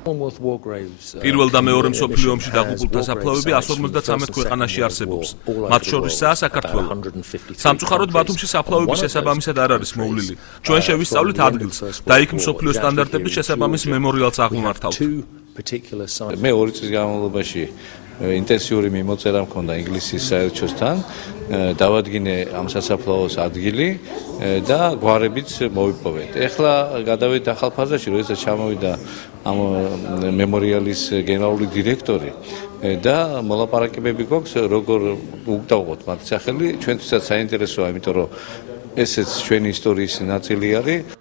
პირველ და მეორე მსოფლიო ომში დაღუპულთა საფლავები 153 ქვეყანაში არსებობს, მათ შორისაა საქართველო. სამწუხაროდ ბათუმში საფლავების შესაბამისად არ არის მოვლილი. ჩვენ შევისწავლით ადგილს და იქ მსოფლიო სტანდარტების შესაბამის მემორიალს აღმართავთ. მე 2 წლის განმავლობაში ინტენსიური მიმოწერა მქონდა ინგლისის საელჩოსთან, დავადგინე ამ სასაფლაოს ადგილი და გვარებიც მოვიპოვეთ. ეხლა გადავიდეთ ახალ ფაზაში, როდესაც ჩამოვიდა ამ მემორიალის გენერალური დირექტორი და მოლაპარაკებები გვაქვს, როგორ უგდავღოთ მათ სახელი, ჩვენთვისაც საინტერესოა, იმიტომ რომ ესეც ჩვენი ისტორიის ნაწილი არის.